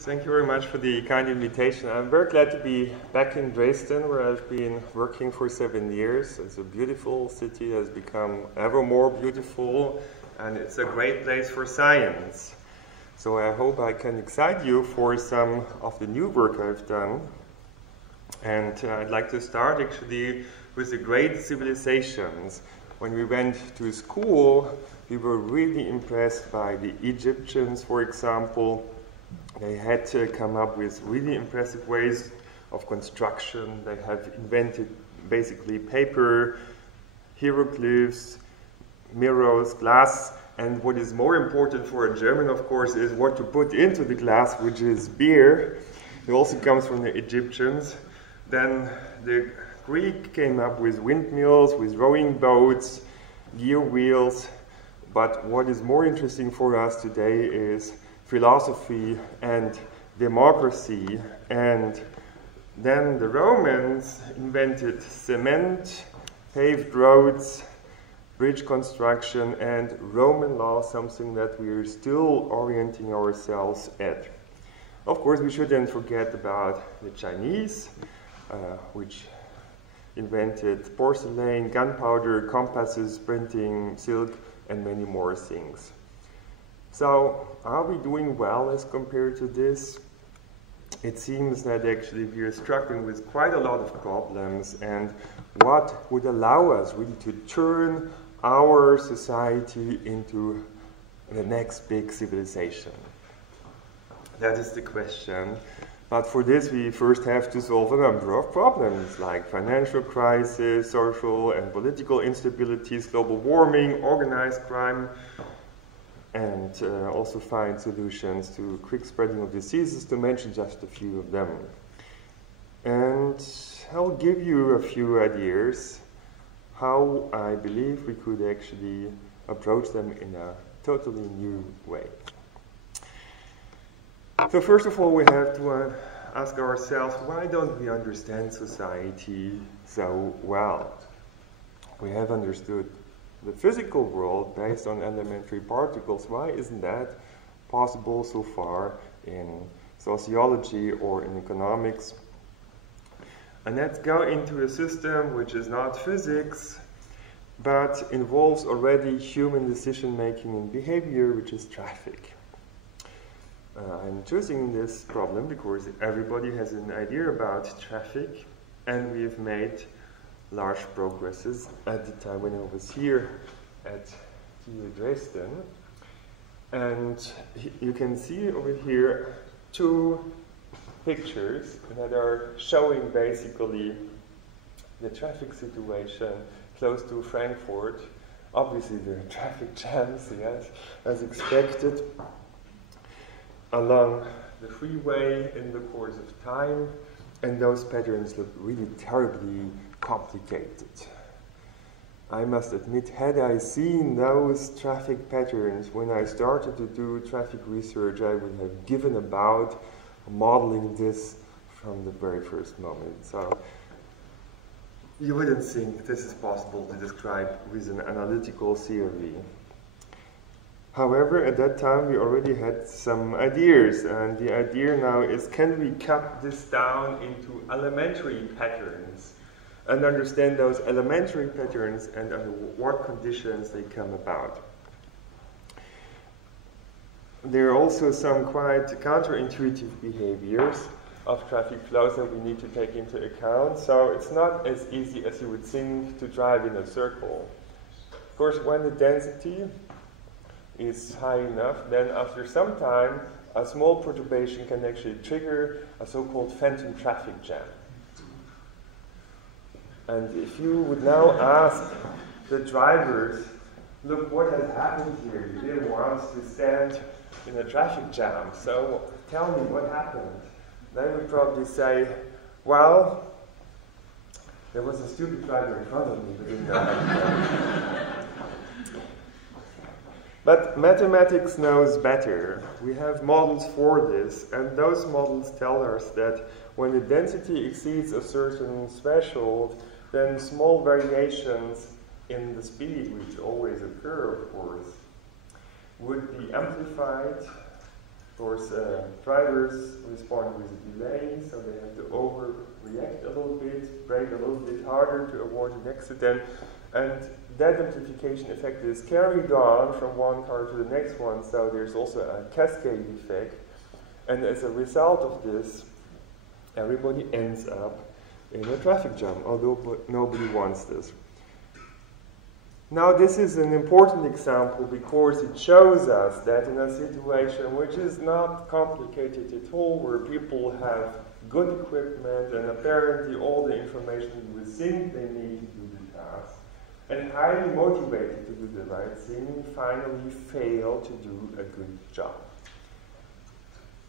Thank you very much for the kind invitation. I'm very glad to be back in Dresden, where I've been working for 7 years. It's a beautiful city, has become ever more beautiful, and it's a great place for science. So I hope I can excite you for some of the new work I've done. And I'd like to start actually with the great civilisations. When we went to school, we were really impressed by the Egyptians, for example. They had to come up with really impressive ways of construction. They have invented basically paper, hieroglyphs, mirrors, glass, and what is more important for a German, of course, is what to put into the glass, which is beer. It also comes from the Egyptians. Then the Greek came up with windmills, with rowing boats, gear wheels. But what is more interesting for us today is philosophy and democracy. And then the Romans invented cement, paved roads, bridge construction, and Roman law, something that we are still orienting ourselves at. Of course, we shouldn't forget about the Chinese, which invented porcelain, gunpowder, compasses, printing, silk, and many more things. So, are we doing well as compared to this? It seems that actually we are struggling with quite a lot of problems, and what would allow us really to turn our society into the next big civilization? That is the question. But for this, we first have to solve a number of problems, like financial crisis, social and political instabilities, global warming, organized crime, and also find solutions to quick spreading of diseases, to mention just a few of them. And I'll give you a few ideas how I believe we could actually approach them in a totally new way. So first of all, we have to ask ourselves, why don't we understand society so well? We have understood the physical world based on elementary particles. Why isn't that possible so far in sociology or in economics? And let's go into a system which is not physics, but involves already human decision-making and behavior, which is traffic. I'm choosing this problem because everybody has an idea about traffic, and we've made large progresses at the time when I was here at TU Dresden. And you can see over here two pictures that are showing basically the traffic situation close to Frankfurt. Obviously there are traffic jams, yes, as expected, along the freeway in the course of time, and those patterns look really terribly complicated. I must admit, had I seen those traffic patterns when I started to do traffic research, I would have given about modeling this from the very first moment. So you wouldn't think this is possible to describe with an analytical theory. However, at that time we already had some ideas, and the idea now is, can we cut this down into elementary patterns and understand those elementary patterns and under what conditions they come about? There are also some quite counterintuitive behaviors of traffic flows that we need to take into account. So it's not as easy as you would think to drive in a circle. Of course, when the density is high enough, then after some time, a small perturbation can actually trigger a so-called phantom traffic jam. And if you would now ask the drivers, look what has happened here, you didn't want to stand in a traffic jam, so tell me what happened. They would probably say, well, there was a stupid driver in front of me who didn't know how to drive. But mathematics knows better. We have models for this, and those models tell us that when the density exceeds a certain threshold, then small variations in the speed, which always occur, of course, would be amplified course, drivers respond with a delay, so they have to overreact a little bit, brake a little bit harder to avoid an accident, and that amplification effect is carried on from one car to the next one, so there's also a cascade effect, and as a result of this, everybody ends up in a traffic jam, although nobody wants this. Now, this is an important example because it shows us that in a situation which is not complicated at all, where people have good equipment and apparently all the information you would think they need to do the task, and highly motivated to do the right thing, finally fail to do a good job.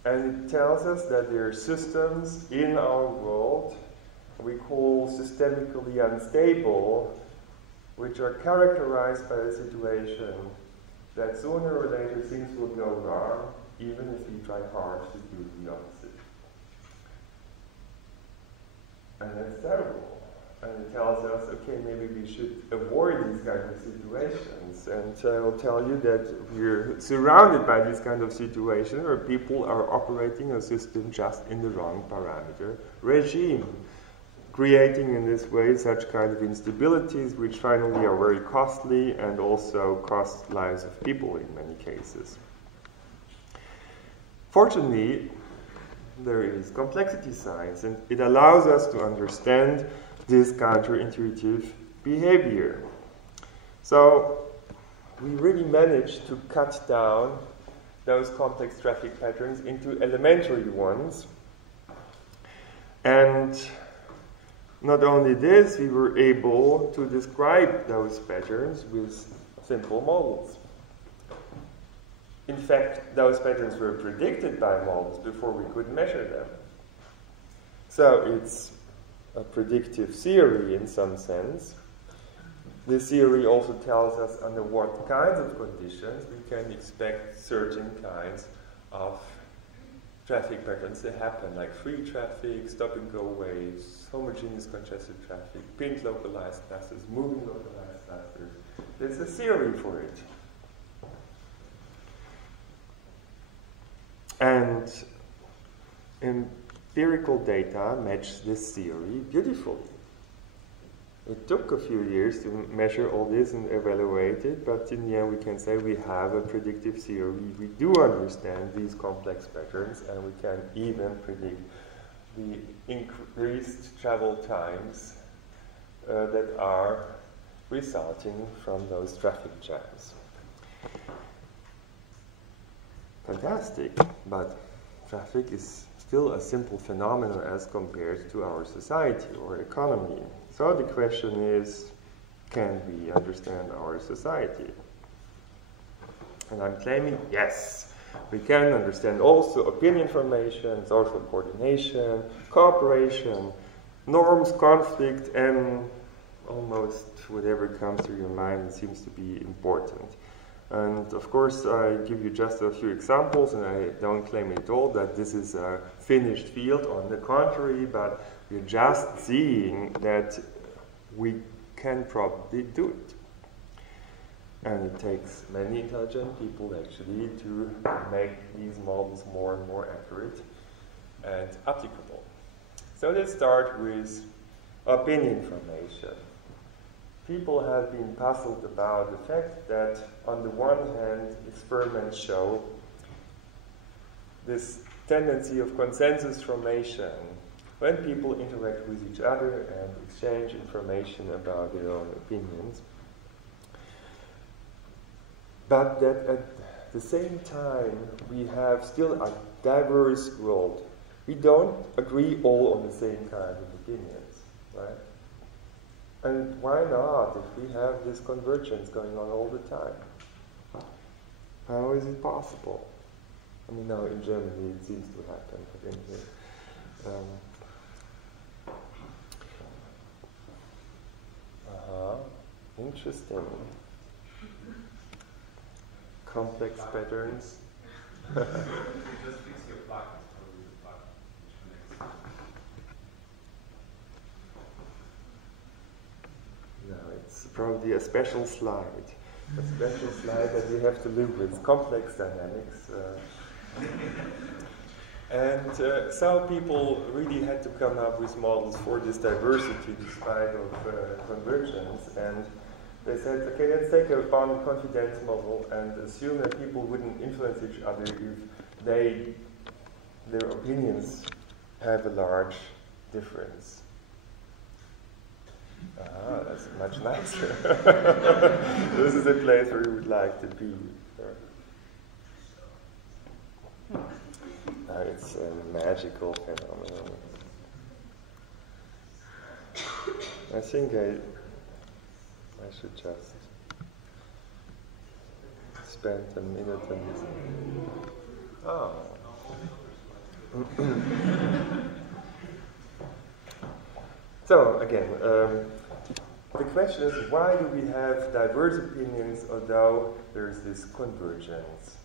And it tells us that there are systems in our world we call systemically unstable, which are characterized by the situation that sooner or later things will go wrong, even if we try hard to do the opposite. And that's terrible. And it tells us, okay, maybe we should avoid these kind of situations. And I will tell you that we're surrounded by this kind of situation where people are operating a system just in the wrong parameter regime, creating in this way such kind of instabilities which finally are very costly and also cost lives of people in many cases. Fortunately, there is complexity science, and it allows us to understand this counterintuitive behavior. So we really managed to cut down those complex traffic patterns into elementary ones. And not only this, we were able to describe those patterns with simple models. In fact, those patterns were predicted by models before we could measure them. So it's a predictive theory in some sense. This theory also tells us under what kinds of conditions we can expect certain kinds of traffic patterns to happen, like free traffic, stop-and-go waves, homogeneous congested traffic, pink localized classes, moving localized clusters. There's a theory for it. And empirical data match this theory beautifully. It took a few years to measure all this and evaluate it, but in the end we can say we have a predictive theory. We do understand these complex patterns, and we can even predict the increased travel times that are resulting from those traffic jams. Fantastic, but traffic is still a simple phenomenon as compared to our society or economy. So the question is, can we understand our society? And I'm claiming, yes, we can understand also opinion formation, social coordination, cooperation, norms, conflict, and almost whatever comes to your mind that seems to be important. And of course, I give you just a few examples, and I don't claim at all that this is a finished field. On the contrary, but we're just seeing that we can probably do it. And it takes many intelligent people actually to make these models more and more accurate and applicable. So let's start with opinion formation. People have been puzzled about the fact that, on the one hand, experiments show this tendency of consensus formation when people interact with each other and exchange information about their own opinions. But that at the same time, we have still a diverse world. We don't agree all on the same kind of opinions, right? And why not if we have this convergence going on all the time? How is it possible? I mean, now in Germany it seems to happen, but anyway. Interesting. Complex patterns. You just fix your plug, it's probably the plug which connects. No, it's probably a special slide. A special slide that we have to live with. Complex dynamics. And so people really had to come up with models for this diversity despite of convergence. And they said, okay, let's take a bounded confidence model and assume that people wouldn't influence each other if their opinions have a large difference. Ah, that's much nicer. This is a place where you would like to be. It's a magical phenomenon. I think I should just spend a minute on this. Oh. So again, the question is, why do we have diverse opinions although there is this convergence?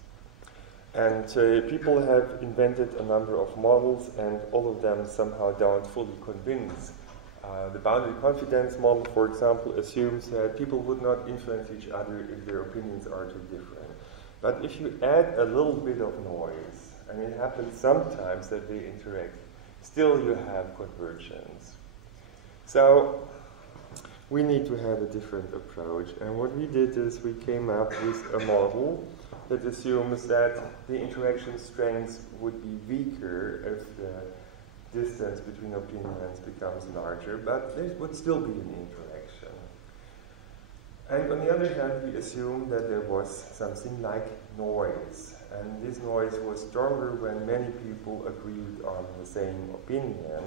And people have invented a number of models, and all of them somehow don't fully convince. The bounded confidence model, for example, assumes that people would not influence each other if their opinions are too different. But if you add a little bit of noise, and it happens sometimes that they interact, still you have convergence. So we need to have a different approach. And what we did is we came up with a model that assumes that the interaction strength would be weaker if the distance between opinions becomes larger, but there would still be an interaction. And on the other hand, we assume that there was something like noise. And this noise was stronger when many people agreed on the same opinion,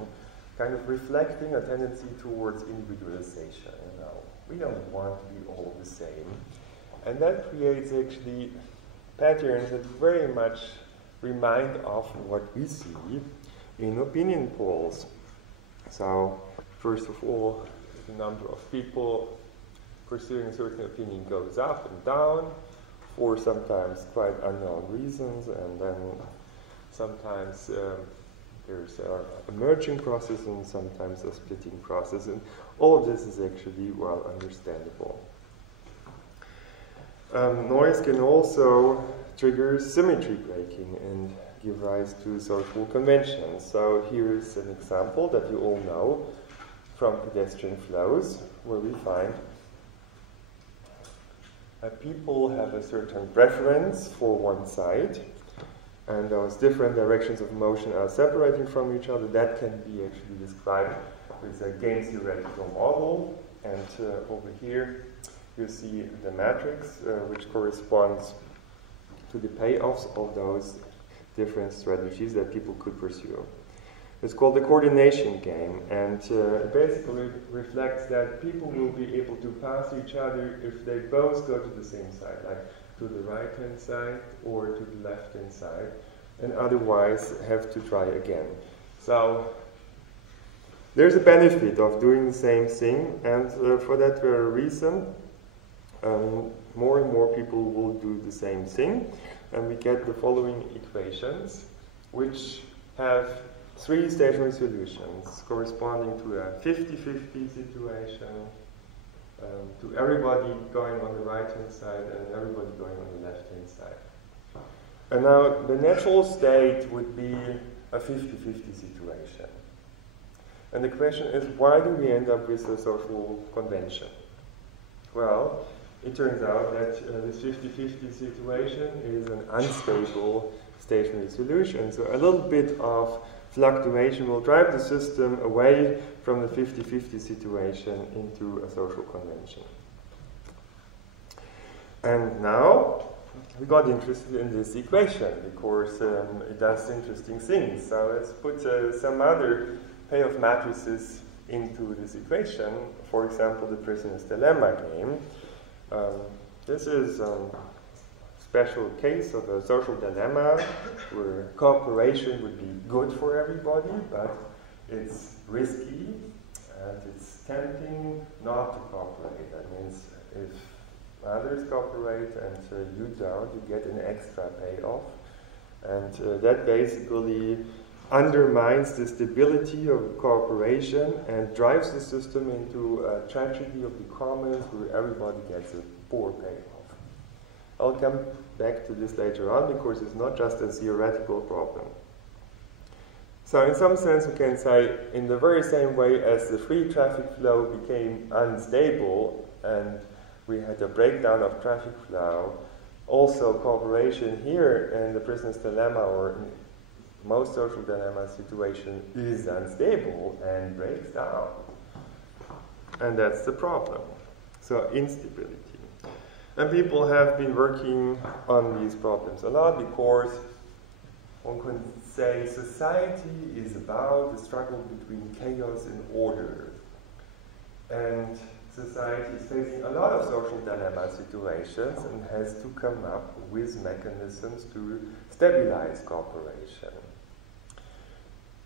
kind of reflecting a tendency towards individualization. You know, we don't want to be all the same. And that creates actually patterns that very much remind of what we see in opinion polls. So, first of all, the number of people pursuing a certain opinion goes up and down for sometimes quite unknown reasons, and then sometimes there's a merging process and sometimes a splitting process, and all of this is actually well understandable. Noise can also trigger symmetry breaking and give rise to social conventions. So here is an example that you all know from pedestrian flows, where we find that people have a certain preference for one side, and those different directions of motion are separating from each other. That can be actually described with a game theoretical model. And over here you see the matrix, which corresponds to the payoffs of those different strategies that people could pursue. It's called the coordination game, and it basically reflects that people will be able to pass each other if they both go to the same side, like to the right-hand side or to the left-hand side, and otherwise have to try again. So there's a benefit of doing the same thing, and for that very reason, more and more people will do the same thing, and we get the following equations, which have three stationary solutions corresponding to a 50-50 situation, to everybody going on the right-hand side and everybody going on the left-hand side. And now the natural state would be a 50-50 situation. And the question is, why do we end up with a social convention? Well, it turns out that this 50-50 situation is an unstable stationary solution. So a little bit of fluctuation will drive the system away from the 50-50 situation into a social convention. And now we got interested in this equation because it does interesting things. So let's put some other payoff matrices into this equation. For example, the prisoner's dilemma game. This is a special case of a social dilemma where cooperation would be good for everybody, but it's risky and it's tempting not to cooperate. That means if others cooperate and you don't, you get an extra payoff. And that basically undermines the stability of cooperation and drives the system into a tragedy of the commons where everybody gets a poor payoff. I'll come back to this later on because it's not just a theoretical problem. So in some sense we can say, in the very same way as the free traffic flow became unstable and we had a breakdown of traffic flow, also cooperation here in the prisoner's dilemma or in most social dilemma situation is unstable and breaks down. And that's the problem. So instability. And people have been working on these problems a lot because one can say society is about the struggle between chaos and order. And society is facing a lot of social dilemma situations and has to come up with mechanisms to stabilize cooperation.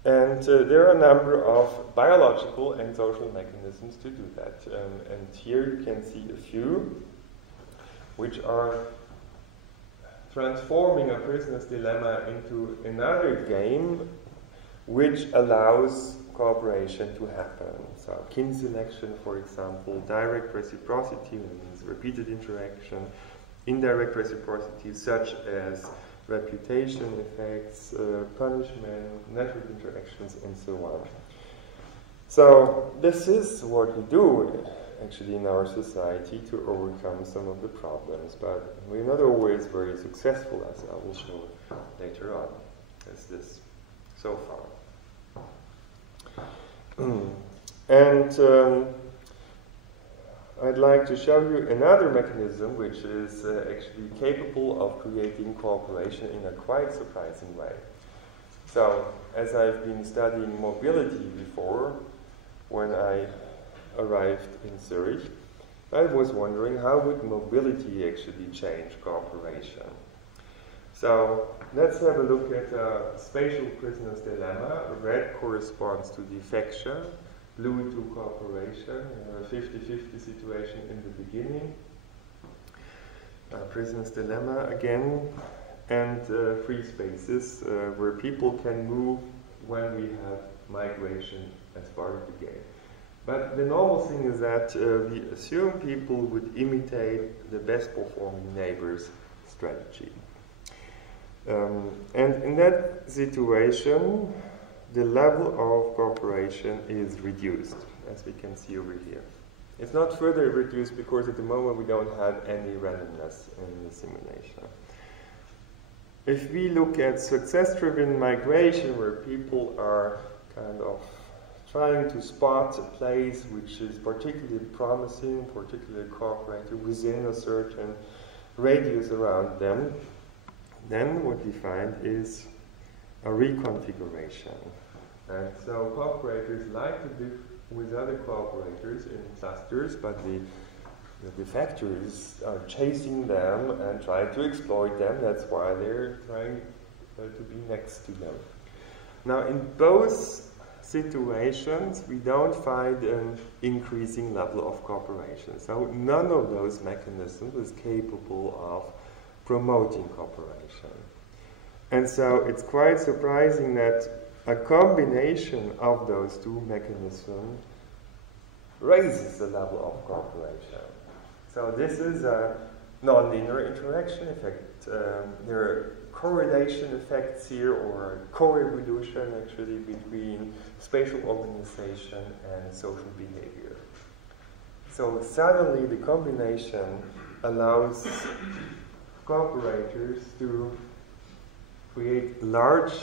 And there are a number of biological and social mechanisms to do that. And here you can see a few, which are transforming a prisoner's dilemma into another game which allows cooperation to happen. So kin selection, for example, direct reciprocity, means repeated interaction, indirect reciprocity, such as reputation effects, punishment, network interactions, and so on. So this is what we do actually in our society to overcome some of the problems, but we're not always very successful, as I will show later on, as this so far. And I'd like to show you another mechanism which is actually capable of creating cooperation in a quite surprising way. So, as I've been studying mobility before, when I arrived in Zurich, I was wondering how would mobility actually change cooperation. So let's have a look at a spatial prisoner's dilemma. Red corresponds to defection, blue to cooperation, a 50-50 situation in the beginning. Prisoner's dilemma again, and free spaces where people can move when we have migration as part of the game. But the normal thing is that we assume people would imitate the best performing neighbor's strategy. And in that situation, the level of cooperation is reduced, as we can see over here. It's not further reduced because at the moment we don't have any randomness in the simulation. If we look at success-driven migration, where people are kind of trying to spot a place which is particularly promising, particularly cooperative within a certain radius around them, then what we find is a reconfiguration. And so cooperators like to live with other cooperators in clusters, but the defectors are chasing them and trying to exploit them. That's why they're trying to be next to them. Now, in both situations, we don't find an increasing level of cooperation. So none of those mechanisms is capable of promoting cooperation. And so it's quite surprising that a combination of those two mechanisms raises the level of cooperation. So this is a nonlinear interaction effect. There are correlation effects here, or co-evolution actually, between spatial organization and social behavior. So suddenly the combination allows cooperators to create large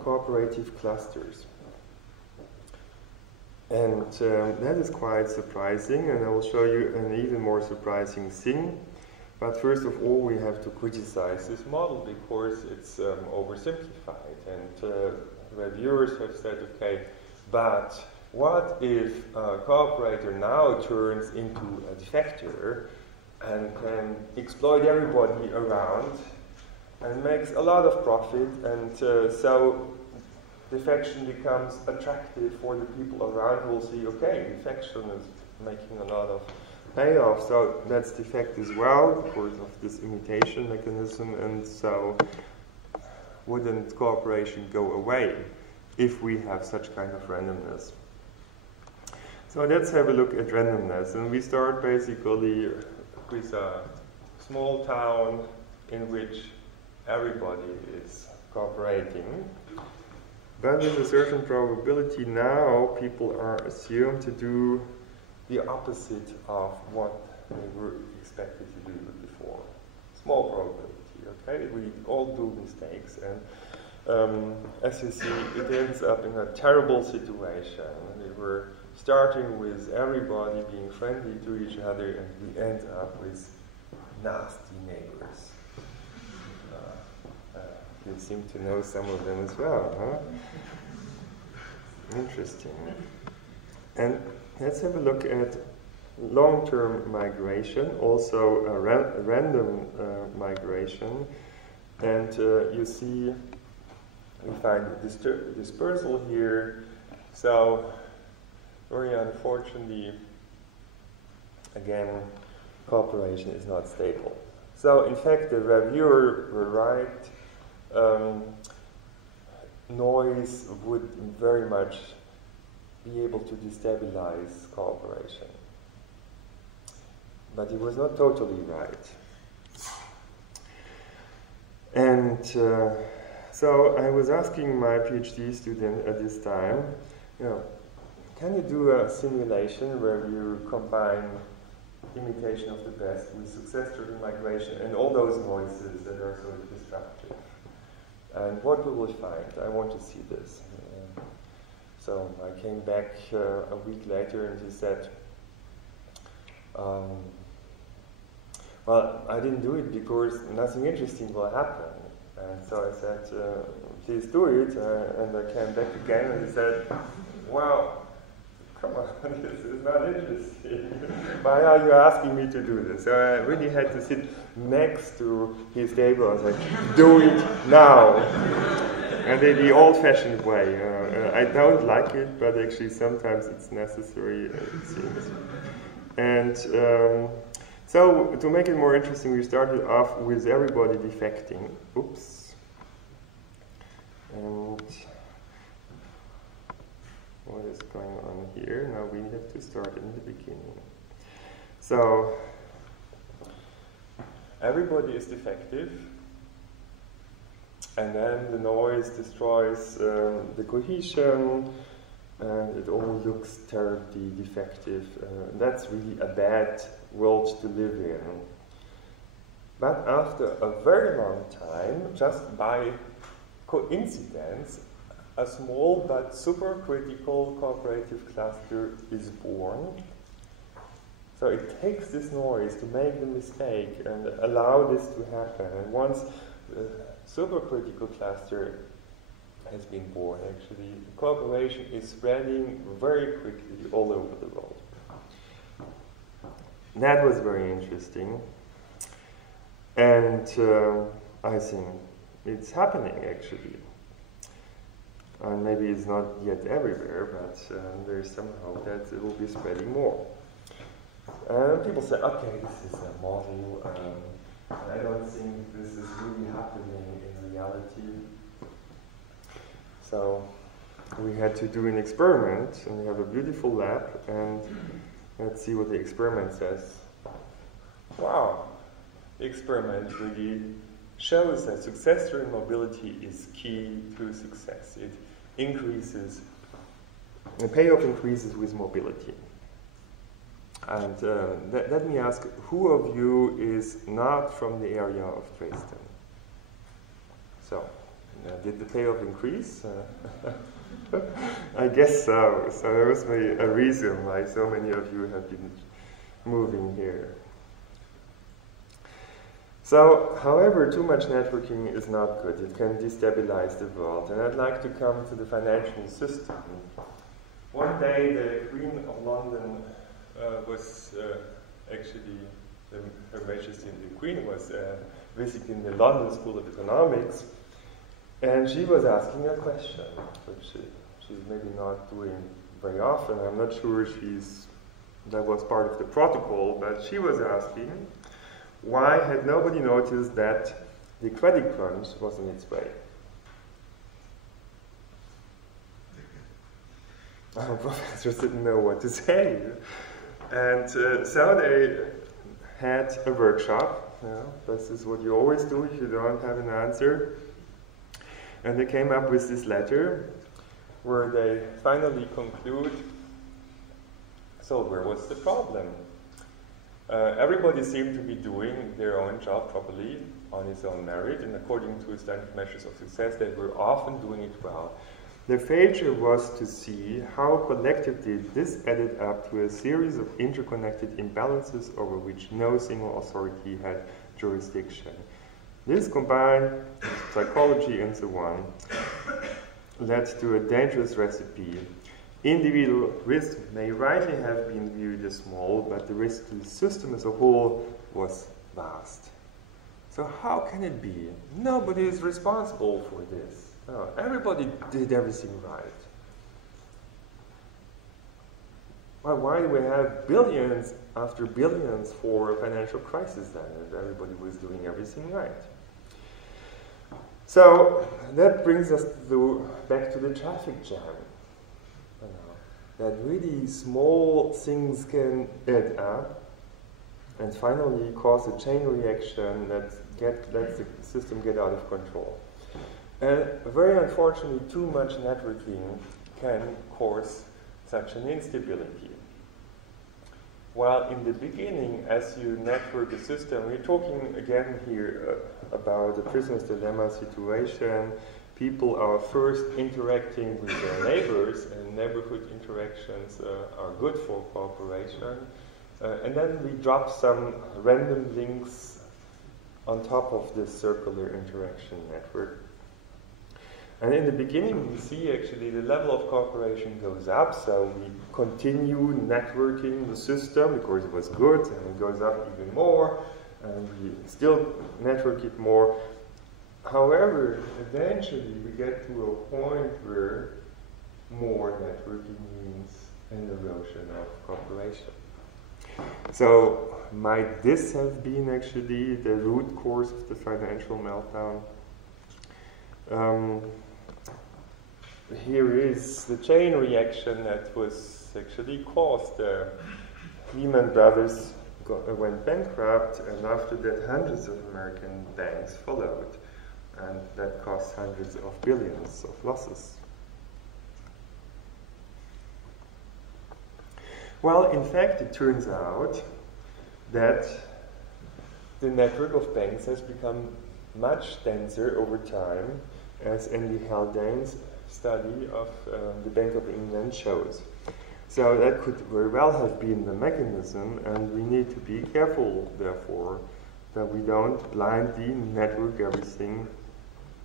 cooperative clusters. And that is quite surprising, and I will show you an even more surprising thing. But first of all, we have to criticize this model because it's oversimplified. And reviewers have said, okay, but what if a cooperator now turns into a defector and can exploit everybody around and makes a lot of profit, and so defection becomes attractive for the people around who will see, okay, defection is making a lot of payoff, so let's defect as well because of this imitation mechanism, and so wouldn't cooperation go away if we have such kind of randomness? So let's have a look at randomness, and we start basically with a small town in which everybody is cooperating. But with a certain probability now, people are assumed to do the opposite of what they were expected to do before. Small probability, okay? We all do mistakes, and as you see, it ends up in a terrible situation. We were starting with everybody being friendly to each other, and we end up with nasty neighbors. You seem to know some of them as well, huh? Interesting. And let's have a look at long-term migration, also a random migration. And you see, we find dispersal here. So, very unfortunately, again, cooperation is not stable. So, in fact, the reviewer were right. Noise would very much be able to destabilize cooperation. But he was not totally right. And so I was asking my PhD student at this time, can you do a simulation where you combine imitation of the best with success-driven migration and all those noises that are so disruptive? And what we will find? I want to see this. So I came back a week later and he said, well, I didn't do it because nothing interesting will happen. And so I said, please do it. And I came back again and he said, well, come on, this is not interesting. Why are you asking me to do this? So I really had to sit next to his table and say, do it now. And in the old-fashioned way. I don't like it, but actually sometimes it's necessary, it seems. And so to make it more interesting, we started off with everybody defecting. Oops. And what is going on here? Now we have to start in the beginning. So, everybody is defective, and then the noise destroys the cohesion, and it all looks terribly defective. That's really a bad world to live in. But after a very long time, just by coincidence, a small but supercritical cooperative cluster is born. So it takes this noise to make the mistake and allow this to happen. And once the supercritical cluster has been born, actually, cooperation is spreading very quickly all over the world. That was very interesting. And I think it's happening, actually. And maybe it's not yet everywhere, but there's some hope that it will be spreading more. People say, okay, this is a model. I don't think this is really happening in reality. So we had to do an experiment, and we have a beautiful lab, and let's see what the experiment says. Wow, the experiment really shows that success-driven mobility is key to success. It increases, the payoff increases with mobility. And let me ask, who of you is not from the area of Dresden? So, did the payoff increase? I guess so. So there must be a reason why so many of you have been moving here. So, however, too much networking is not good. It can destabilize the world. And I'd like to come to the financial system. One day, the Queen of London was actually, Her Majesty the Queen was visiting the London School of Economics, and she was asking a question, which she's maybe not doing very often. I'm not sure that was part of the protocol, but she was asking, why had nobody noticed that the credit crunch was on its way? Our professors didn't know what to say. And so they had a workshop. This is what you always do if you don't have an answer. And they came up with this letter where they finally conclude, so where was the problem? Everybody seemed to be doing their own job properly on its own merit, and according to standard measures of success, they were often doing it well. The failure was to see how collectively this added up to a series of interconnected imbalances over which no single authority had jurisdiction. This, combined with psychology and so on, led to a dangerous recipe. Individual risk may rightly have been viewed as small, but the risk to the system as a whole was vast. So how can it be? Nobody is responsible for this. No, everybody did everything right. Well, why do we have billions after billions for a financial crisis then, if everybody was doing everything right? So that brings us back to the traffic jam. That really small things can add up and finally cause a chain reaction that lets the system get out of control. And very unfortunately, too much networking can cause such an instability. While in the beginning, as you network a system, we're talking again here about the prisoner's dilemma situation. People are first interacting with their neighbors, and neighborhood interactions are good for cooperation. And then we drop some random links on top of this circular interaction network. And in the beginning, we see actually the level of cooperation goes up, so we continue networking the system because it was good, and it goes up even more, and we still network it more. However, eventually we get to a point where more networking means an erosion of cooperation. So might this have been actually the root cause of the financial meltdown? Here is the chain reaction that was actually caused. Lehman Brothers went bankrupt, and after that hundreds of American banks followed. And that cost hundreds of billions of losses. Well, in fact, it turns out that the network of banks has become much denser over time, as Andy Haldane's study of the Bank of England shows. So that could very well have been the mechanism, and we need to be careful, therefore, that we don't blindly network everything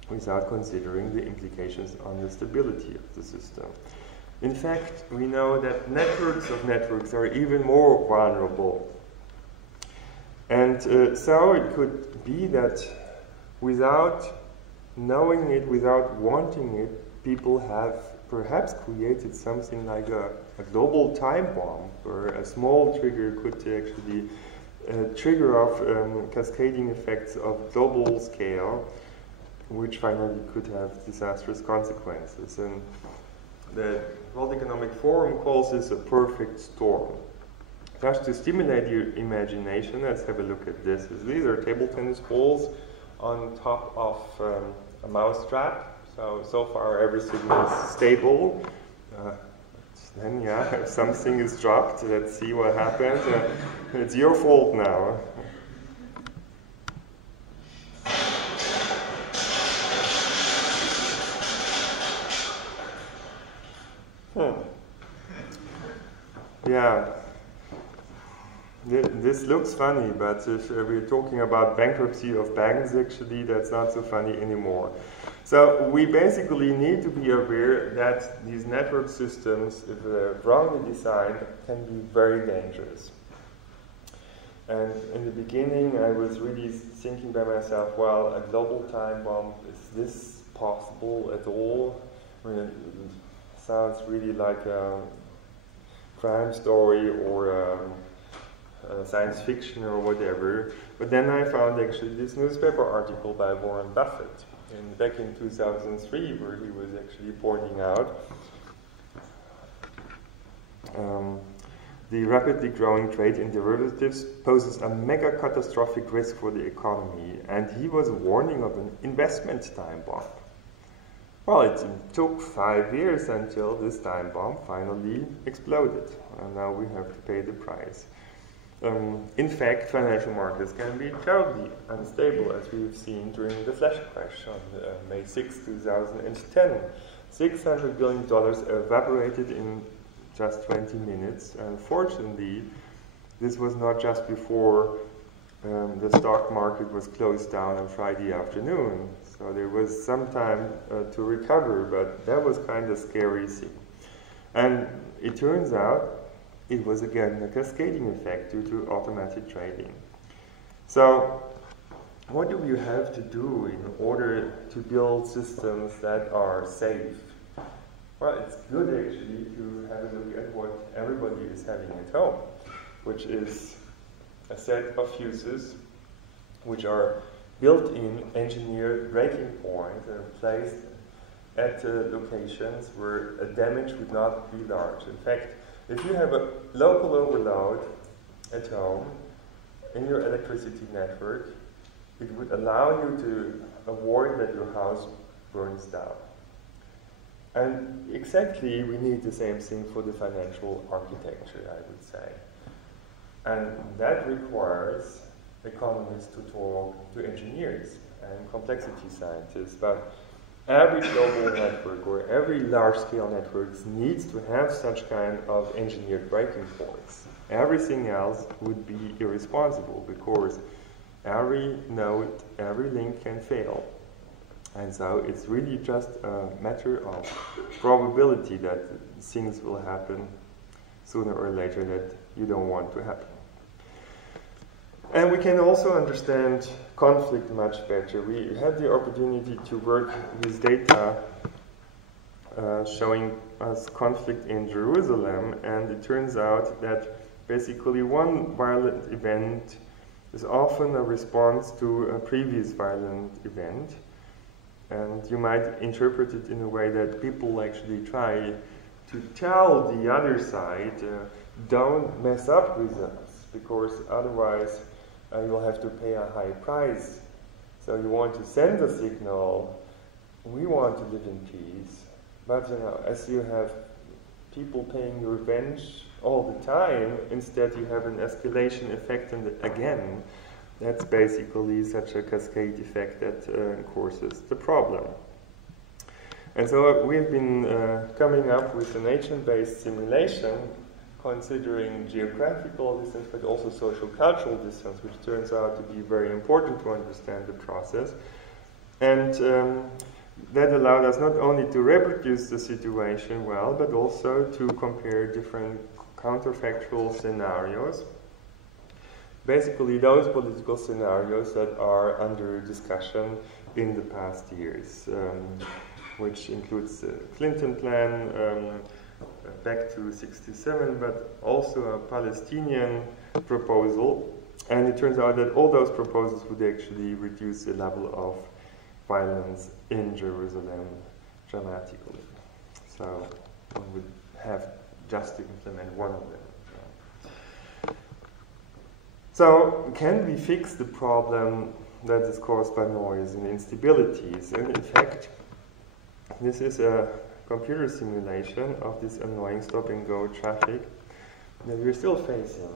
without considering the implications on the stability of the system. In fact, we know that networks of networks are even more vulnerable. And so it could be that without knowing it, without wanting it, people have perhaps created something like a global time bomb, where a small trigger could actually trigger off cascading effects of global scale, which finally could have disastrous consequences. And the World Economic Forum calls this a perfect storm. Just to stimulate your imagination, let's have a look at this. These are table tennis balls on top of a mouse trap. So far everything is stable. Then, yeah, if something is dropped, let's see what happens. It's your fault now. Yeah, this looks funny, but if we're talking about bankruptcy of banks, actually, that's not so funny anymore. So we basically need to be aware that these network systems, if they're wrongly designed, can be very dangerous. And in the beginning, I was really thinking by myself, well, a global time bomb, is this possible at all? I mean, it sounds really like a crime story or science fiction or whatever. But then I found actually this newspaper article by Warren Buffett back in 2003, where he was actually pointing out the rapidly growing trade in derivatives poses a mega catastrophic risk for the economy, and he was warning of an investment time bomb. Well, it took 5 years until this time bomb finally exploded, and now we have to pay the price. In fact, financial markets can be terribly unstable, as we've seen during the flash crash on May 6, 2010. $600 billion evaporated in just 20 minutes, and fortunately, this was not just before the stock market was closed down on Friday afternoon. So there was some time to recover, but that was kind of scary scene. And it turns out it was again a cascading effect due to automatic trading. So what do you have to do in order to build systems that are safe? Well, it's good actually to have a look at what everybody is having at home, which is a set of fuses which are built-in engineered breaking points and placed at locations where a damage would not be large. In fact, if you have a local overload at home in your electricity network, it would allow you to avoid that your house burns down. And exactly, we need the same thing for the financial architecture, I would say. And that requires economists to talk to engineers and complexity scientists. But every global network or every large-scale network needs to have such kind of engineered breaking points. Everything else would be irresponsible because every node, every link can fail. And so it's really just a matter of probability that things will happen sooner or later that you don't want to happen. And we can also understand conflict much better. We had the opportunity to work with data showing us conflict in Jerusalem, and it turns out that basically one violent event is often a response to a previous violent event. And you might interpret it in a way that people actually try to tell the other side, don't mess up with us, because otherwise you'll have to pay a high price. So you want to send a signal, we want to live in peace, but as you have people paying your revenge all the time, instead you have an escalation effect again. That's basically such a cascade effect that causes the problem. And so we've been coming up with an agent-based simulation considering geographical distance, but also social-cultural distance, which turns out to be very important to understand the process. And that allowed us not only to reproduce the situation well, but also to compare different counterfactual scenarios. Basically, those political scenarios that are under discussion in the past years, which includes the Clinton plan back to '67, but also a Palestinian proposal. And it turns out that all those proposals would actually reduce the level of violence in Jerusalem dramatically. So one would have just to implement one of them. So can we fix the problem that is caused by noise and instabilities? And in fact, this is a computer simulation of this annoying stop-and-go traffic that we're still facing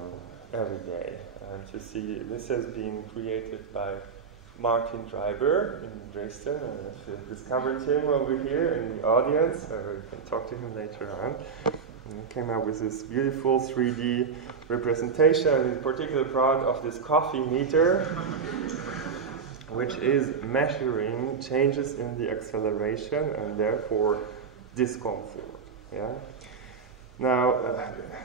every day. And you see, this has been created by Martin Dreiber in Dresden, and I've discovered him over here in the audience. We can talk to him later on. And he came up with this beautiful 3D representation. I'm in particular proud of this coffee meter, which is measuring changes in the acceleration and therefore discomfort. Yeah. Now,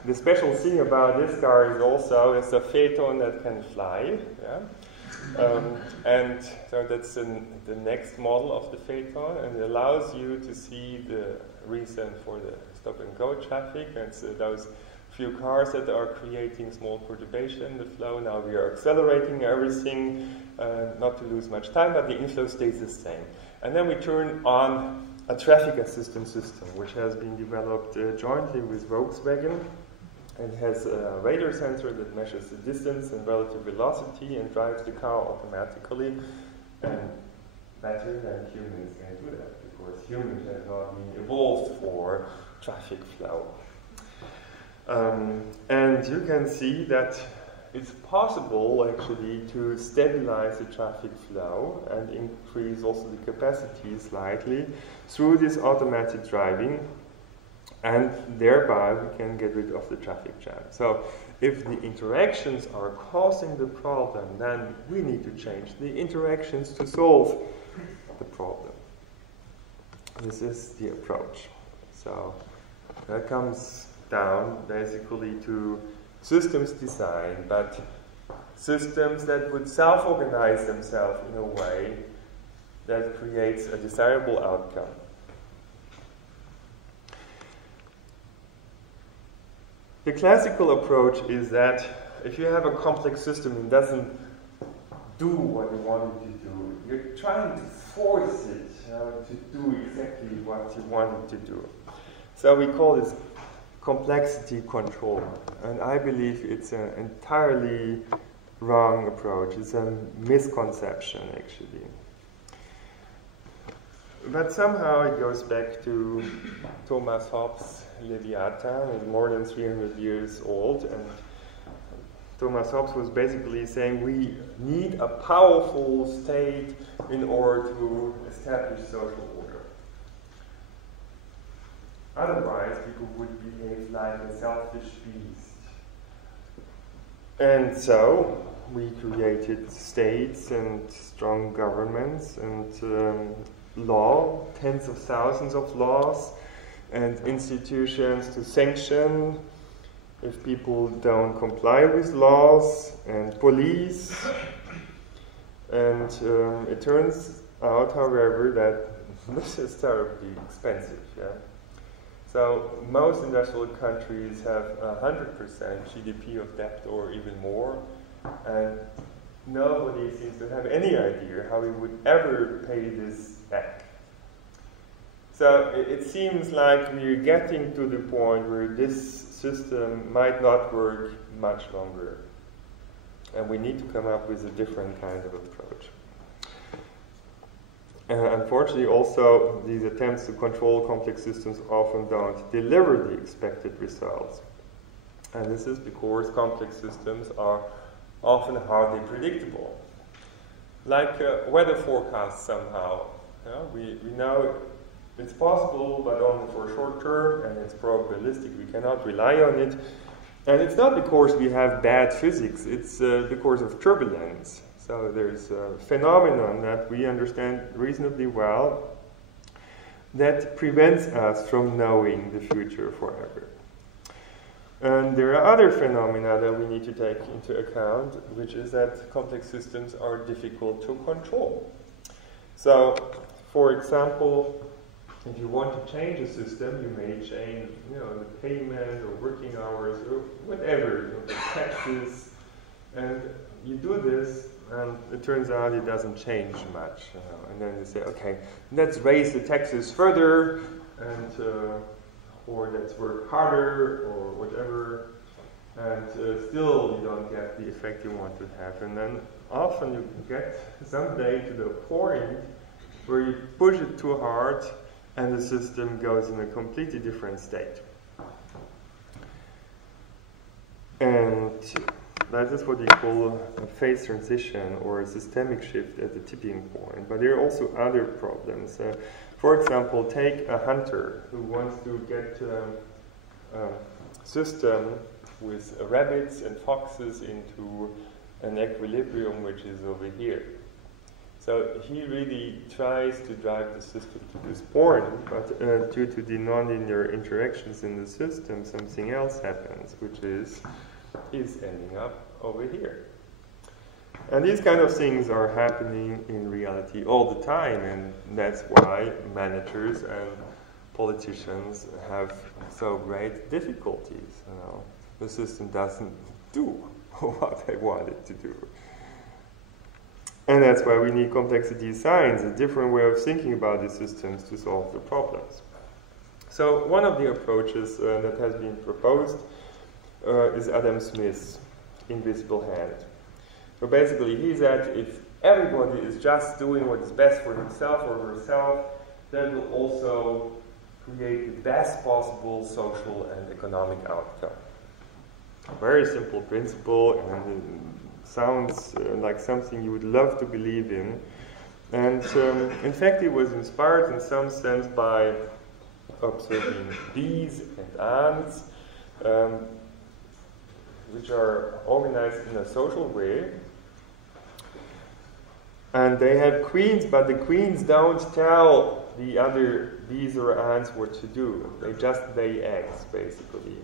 the special thing about this car is also it's a phaeton that can fly. Yeah. And so that's the next model of the phaeton, and it allows you to see the reason for the stop-and-go traffic. And so those few cars that are creating small perturbation in the flow. Now we are accelerating everything, not to lose much time, but the inflow stays the same. And then we turn on a traffic assistance system, which has been developed jointly with Volkswagen. It has a radar sensor that measures the distance and relative velocity and drives the car automatically. And better than humans can do that, because course, humans have not been evolved for traffic flow. And you can see that it's possible actually to stabilize the traffic flow and increase also the capacity slightly through this automated driving, and thereby we can get rid of the traffic jam. So if the interactions are causing the problem, then we need to change the interactions to solve the problem. This is the approach. So that comes down basically to systems design, but systems that would self-organize themselves in a way that creates a desirable outcome. The classical approach is that if you have a complex system and doesn't do what you want it to do, you're trying to force it to do exactly what you want it to do. So we call this complexity control, and I believe it's an entirely wrong approach. It's a misconception, actually. But somehow it goes back to Thomas Hobbes' Leviathan. It's more than 300 years old, and Thomas Hobbes was basically saying we need a powerful state in order to establish social order. Otherwise, people would behave like a selfish beast. And so, we created states and strong governments and law, tens of thousands of laws, and institutions to sanction if people don't comply with laws, and police. And it turns out, however, that this is terribly expensive. Yeah? So most industrial countries have 100% GDP of debt or even more, and nobody seems to have any idea how we would ever pay this back. So it seems like we're getting to the point where this system might not work much longer, and we need to come up with a different kind of approach. Unfortunately, also, these attempts to control complex systems often don't deliver the expected results. And this is because complex systems are often hardly predictable. Like weather forecasts somehow. We know it's possible, but only for short term, and it's probabilistic. We cannot rely on it. And it's not because we have bad physics, it's because of turbulence. So there's a phenomenon that we understand reasonably well that prevents us from knowing the future forever. And there are other phenomena that we need to take into account, which is that complex systems are difficult to control. So, for example, if you want to change a system, you may change, the payment or working hours or whatever, the taxes, and you do this, and it turns out it doesn't change much. And then you say, okay, let's raise the taxes further, and or let's work harder, or whatever, and still you don't get the effect you want to have. And then often you get someday to the point where you push it too hard, and the system goes in a completely different state. And that is what we call a phase transition or a systemic shift at the tipping point. But there are also other problems. For example, take a hunter who wants to get a system with rabbits and foxes into an equilibrium which is over here. So he really tries to drive the system to this point, but due to the nonlinear interactions in the system, something else happens, which is he's ending up over here. And these kind of things are happening in reality all the time, and that's why managers and politicians have so great difficulties. The system doesn't do what they want it to do. And that's why we need complexity science, a different way of thinking about the systems to solve the problems. So one of the approaches that has been proposed is Adam Smith's invisible hand. So basically he said if everybody is just doing what is best for himself or herself, that will also create the best possible social and economic outcome. A very simple principle, and it sounds like something you would love to believe in. And in fact, it was inspired in some sense by observing bees and ants, which are organized in a social way. And they have queens, but the queens don't tell the other bees or ants what to do. They just lay eggs, basically.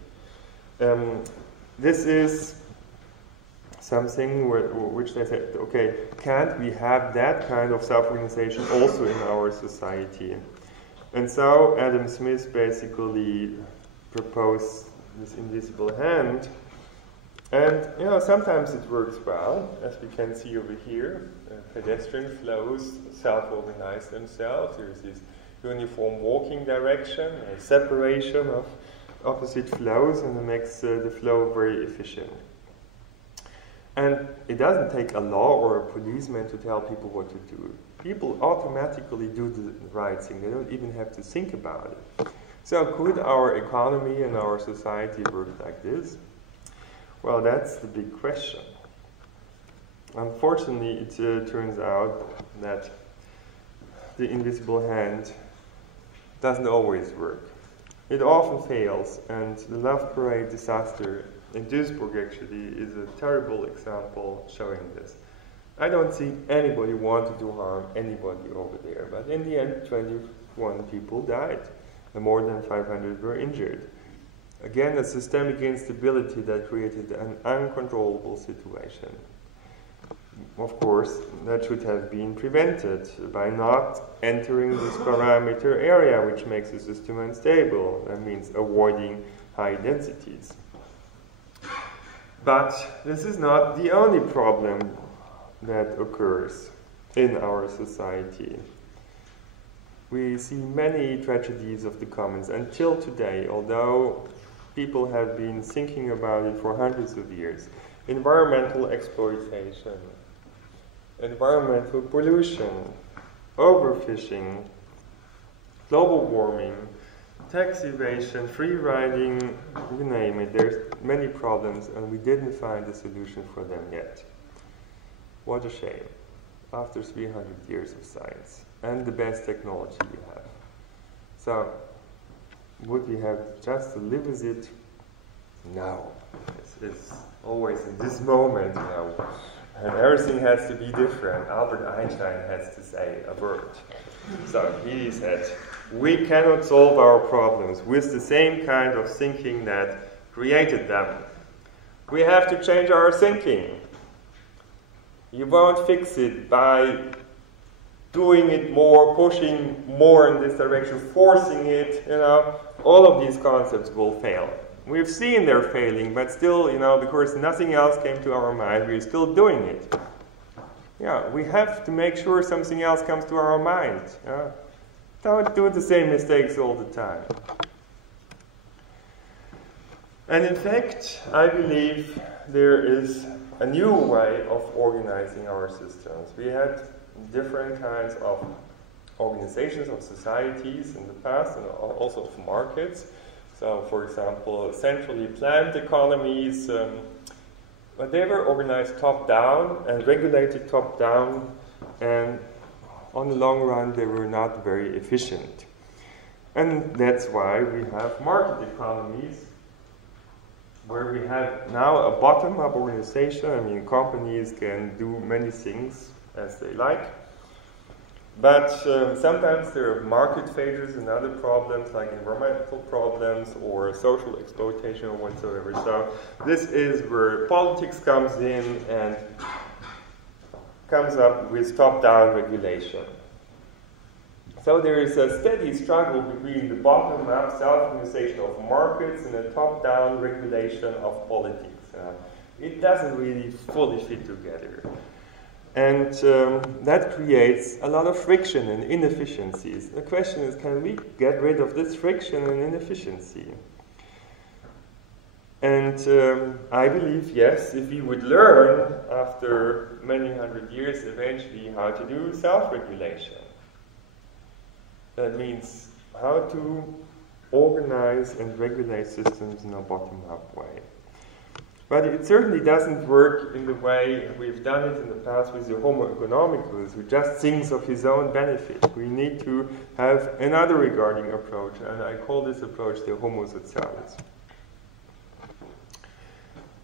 This is something which they said, okay, can't we have that kind of self-organization also in our society? And so Adam Smith basically proposed this invisible hand. And, you know, sometimes it works well, as we can see over here. Pedestrian flows self-organize themselves. There's this uniform walking direction, a separation of opposite flows, and it makes the flow very efficient. And it doesn't take a law or a policeman to tell people what to do. People automatically do the right thing. They don't even have to think about it. So could our economy and our society work like this? Well, that's the big question. Unfortunately, it turns out that the invisible hand doesn't always work. It often fails, and the Love Parade disaster in Duisburg actually is a terrible example showing this. I don't think anybody wanted to harm anybody over there, but in the end 21 people died and more than 500 were injured. Again, a systemic instability that created an uncontrollable situation. Of course, that should have been prevented by not entering this parameter area, which makes the system unstable. That means avoiding high densities. But this is not the only problem that occurs in our society. We see many tragedies of the commons until today, although people have been thinking about it for hundreds of years. Environmental exploitation, environmental pollution, overfishing, global warming, tax evasion, free riding, you name it. There's many problems, and we didn't find a solution for them yet. What a shame, after 300 years of science and the best technology we have. So, would we have just to live with it? No. It's always in this moment, you know, and everything has to be different. Albert Einstein has to say a word. So he said, we cannot solve our problems with the same kind of thinking that created them. We have to change our thinking. You won't fix it by doing it more, pushing more in this direction, forcing it, you know. All of these concepts will fail. We've seen they're failing, but still, you know, because nothing else came to our mind, we're still doing it. Yeah, we have to make sure something else comes to our mind. Don't do the same mistakes all the time. And in fact, I believe there is a new way of organizing our systems. We had different kinds of organizations of societies in the past, and also of markets. So, for example, centrally planned economies, but they were organized top-down and regulated top-down, and on the long run they were not very efficient. And that's why we have market economies, where we have now a bottom-up organization. I mean, companies can do many things as they like. But sometimes there are market failures and other problems like environmental problems or social exploitation or whatsoever. So this is where politics comes in and comes up with top-down regulation. So there is a steady struggle between the bottom-up self-organization of markets and the top-down regulation of politics. It doesn't really fully fit together. And that creates a lot of friction and inefficiencies. The question is, can we get rid of this friction and inefficiency? And I believe, yes, if we would learn after many hundred years eventually how to do self-regulation. That means how to organize and regulate systems in a bottom-up way. But it certainly doesn't work in the way we've done it in the past with the Homo economicus, who just thinks of his own benefit. We need to have another regarding approach, and I call this approach the Homo socialis.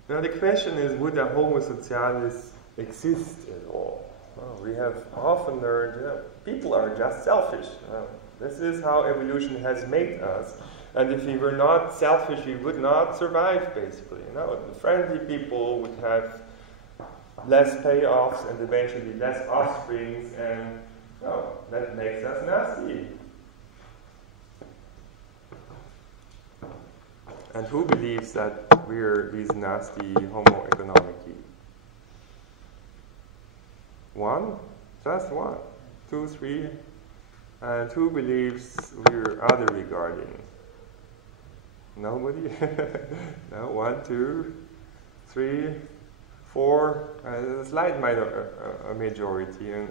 Now the question is, would a Homo socialis exist at all? Well, we have often learned people are just selfish. This is how evolution has made us. And if we were not selfish, we would not survive, basically. The friendly people would have less payoffs and eventually less offsprings, and that makes us nasty. And who believes that we're these nasty Homo economici? One? Just one. 2, 3. And who believes we're other regarding? Nobody? No, 1, 2, 3, 4. A slight majority. And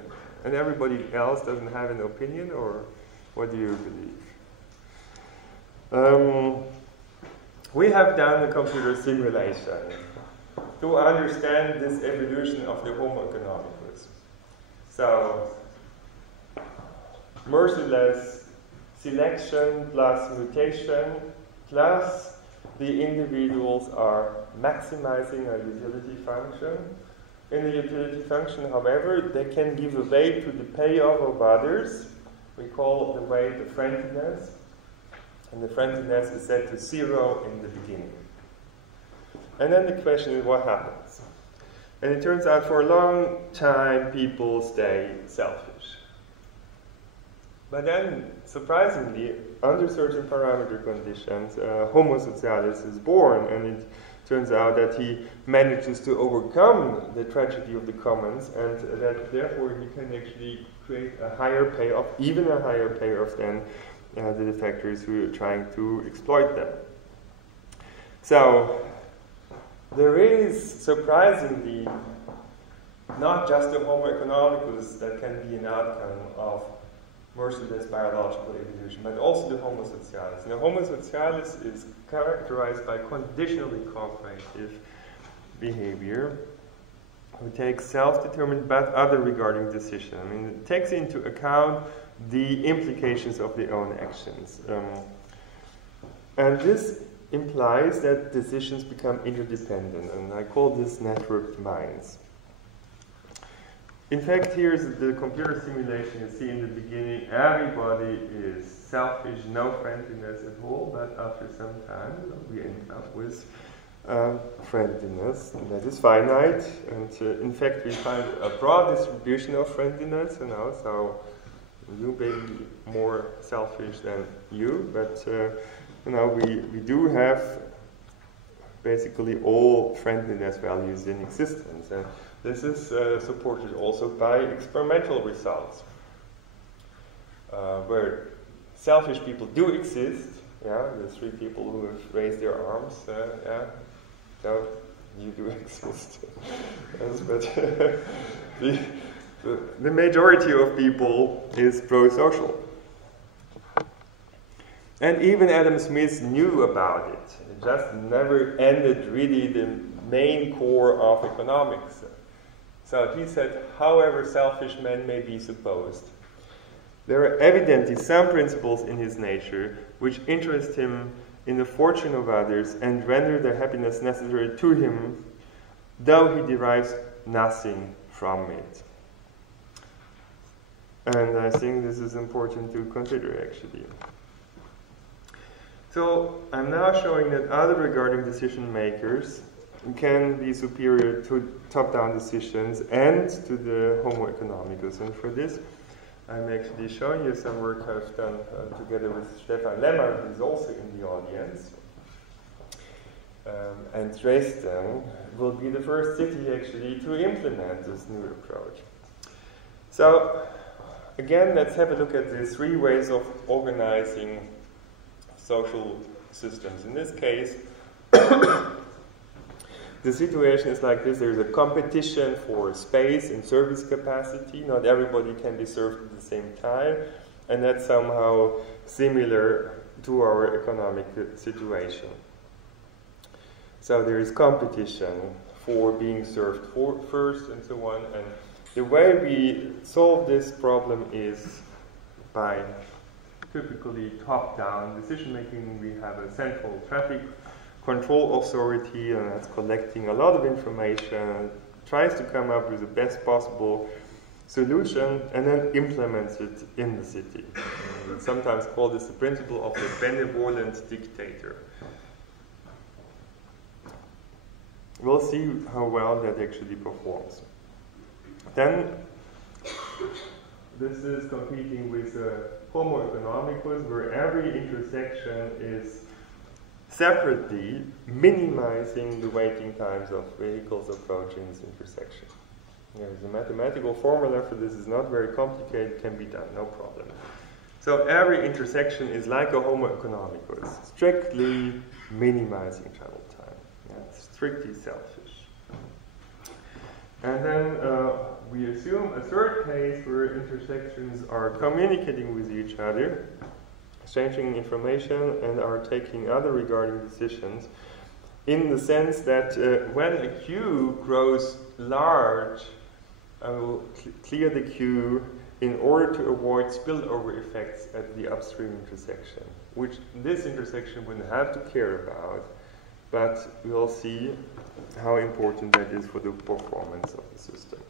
everybody else doesn't have an opinion, or what do you believe? We have done a computer simulation to understand this evolution of the Homo economicus. So, merciless selection plus mutation plus the individuals are maximizing a utility function. In the utility function, however, they can give away to the payoff of others. We call the way the friendliness. And the friendliness is set to 0 in the beginning. And then the question is, what happens? And it turns out for a long time, people stay selfish. But then, surprisingly, under certain parameter conditions, Homo socialis is born, and it turns out that he manages to overcome the tragedy of the commons, and that therefore he can actually create a higher payoff, even a higher payoff than the defectors who are trying to exploit them. So, there is, surprisingly, not just the Homo economicus that can be an outcome of merciless biological evolution, but also the Homo socialis. And the Homo socialis is characterized by conditionally cooperative behavior, who takes self-determined but other regarding decision. I mean, it takes into account the implications of their own actions. And this implies that decisions become interdependent, and I call this networked minds. In fact, here's the computer simulation. You see in the beginning, everybody is selfish, no friendliness at all, but after some time, we end up with friendliness, and that is finite. And in fact, we find a broad distribution of friendliness, so you may be more selfish than you, but we do have basically all friendliness values in existence. And this is supported also by experimental results, where selfish people do exist. The 3 people who have raised their arms, no, you do exist. Yes, but the majority of people is pro-social. And even Adam Smith knew about it. It just never ended really the main core of economics. So he said, however selfish man may be supposed, there are evidently some principles in his nature which interest him in the fortune of others and render their happiness necessary to him, though he derives nothing from it. And I think this is important to consider, actually. So I'm now showing that other regarding decision makers can be superior to top-down decisions and to the Homo economicus. And for this, I'm actually showing you some work I've done together with Stefan Lemmer, who's also in the audience. And Dresden will be the first city, actually, to implement this new approach. So, again, let's have a look at the 3 ways of organizing social systems. In this case, the situation is like this. There's a competition for space and service capacity. Not everybody can be served at the same time. And that's somehow similar to our economic situation. So there is competition for being served first and so on. And the way we solve this problem is by typically top-down decision-making. We have a central traffic control authority, and that's collecting a lot of information, tries to come up with the best possible solution, and then implements it in the city. We sometimes call this the principle of the benevolent dictator. We'll see how well that actually performs. Then, this is competing with Homo economicus, where every intersection is separately minimizing the waiting times of vehicles approaching this intersection. There's a mathematical formula for this. It's not very complicated, can be done, no problem. So every intersection is like a Homo economicus, strictly minimizing travel time. Yeah, it's strictly selfish. And then we assume a third case where intersections are communicating with each other, exchanging information, and are taking other regarding decisions, in the sense that when a queue grows large, I will clear the queue in order to avoid spillover effects at the upstream intersection, which this intersection wouldn't have to care about, but we'll see how important that is for the performance of the system.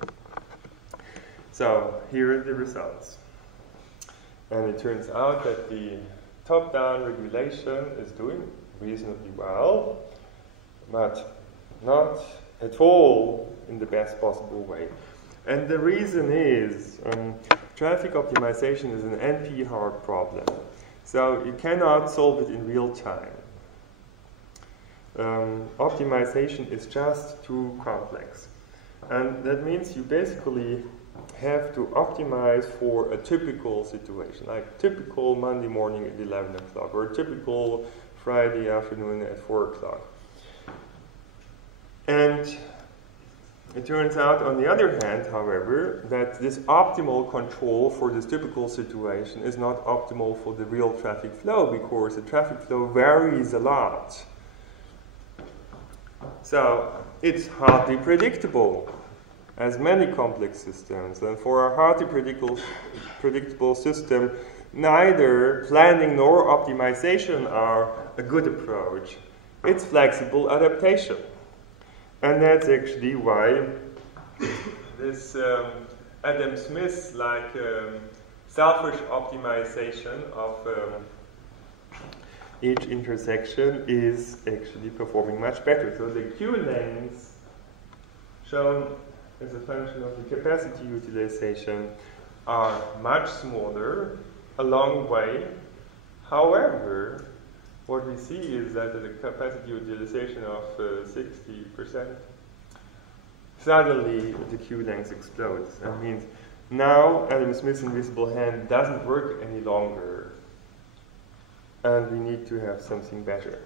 So here are the results. And it turns out that the top-down regulation is doing reasonably well, but not at all in the best possible way. And the reason is traffic optimization is an NP-hard problem. So you cannot solve it in real time. Optimization is just too complex. And that means you basically have to optimize for a typical situation, like typical Monday morning at 11 o'clock, or a typical Friday afternoon at 4 o'clock. And it turns out, on the other hand, however, that this optimal control for this typical situation is not optimal for the real traffic flow, because the traffic flow varies a lot. So it's hardly predictable, as many complex systems. And for a hardly predictable system, neither planning nor optimization are a good approach. It's flexible adaptation. And that's actually why this Adam Smith-like selfish optimization of each intersection is actually performing much better. So the queue lengths shown as a function of the capacity utilization are much smaller, a long way. However, what we see is that at a capacity utilization of 60%, suddenly the queue length explodes. That means now Adam Smith's invisible hand doesn't work any longer, and we need to have something better.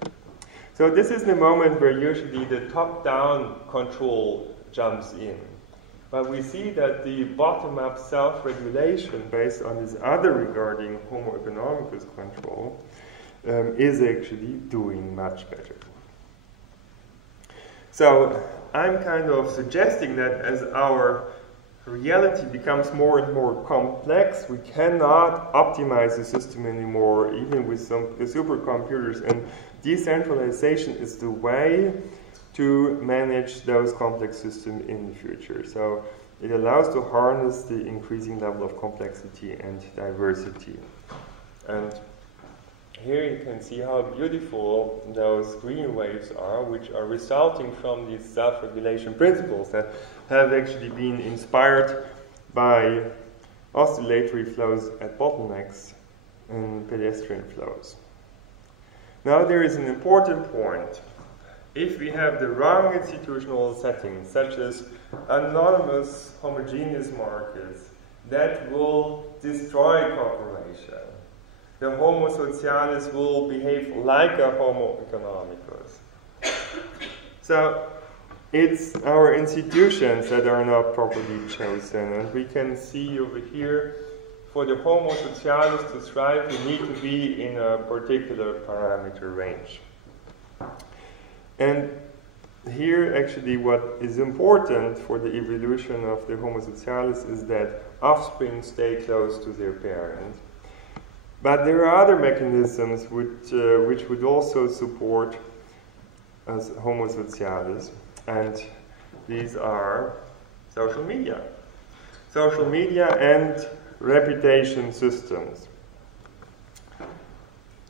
So this is the moment where usually the top-down control jumps in. But we see that the bottom-up self-regulation based on this other regarding Homo economicus control is actually doing much better. So I'm kind of suggesting that as our reality becomes more and more complex, we cannot optimize the system anymore, even with some supercomputers, and decentralization is the way to manage those complex systems in the future. So it allows to harness the increasing level of complexity and diversity. And here you can see how beautiful those green waves are, which are resulting from these self-regulation principles that have actually been inspired by oscillatory flows at bottlenecks and pedestrian flows. Now there is an important point. If we have the wrong institutional settings, such as anonymous homogeneous markets, that will destroy cooperation. The Homo socialis will behave like a Homo economicus. So it's our institutions that are not properly chosen. And we can see over here for the Homo socialis to thrive, you need to be in a particular parameter range. And here, actually, what is important for the evolution of the Homo socialis is that offspring stay close to their parents. But there are other mechanisms which would also support as Homo socialis, and these are social media. Social media and reputation systems.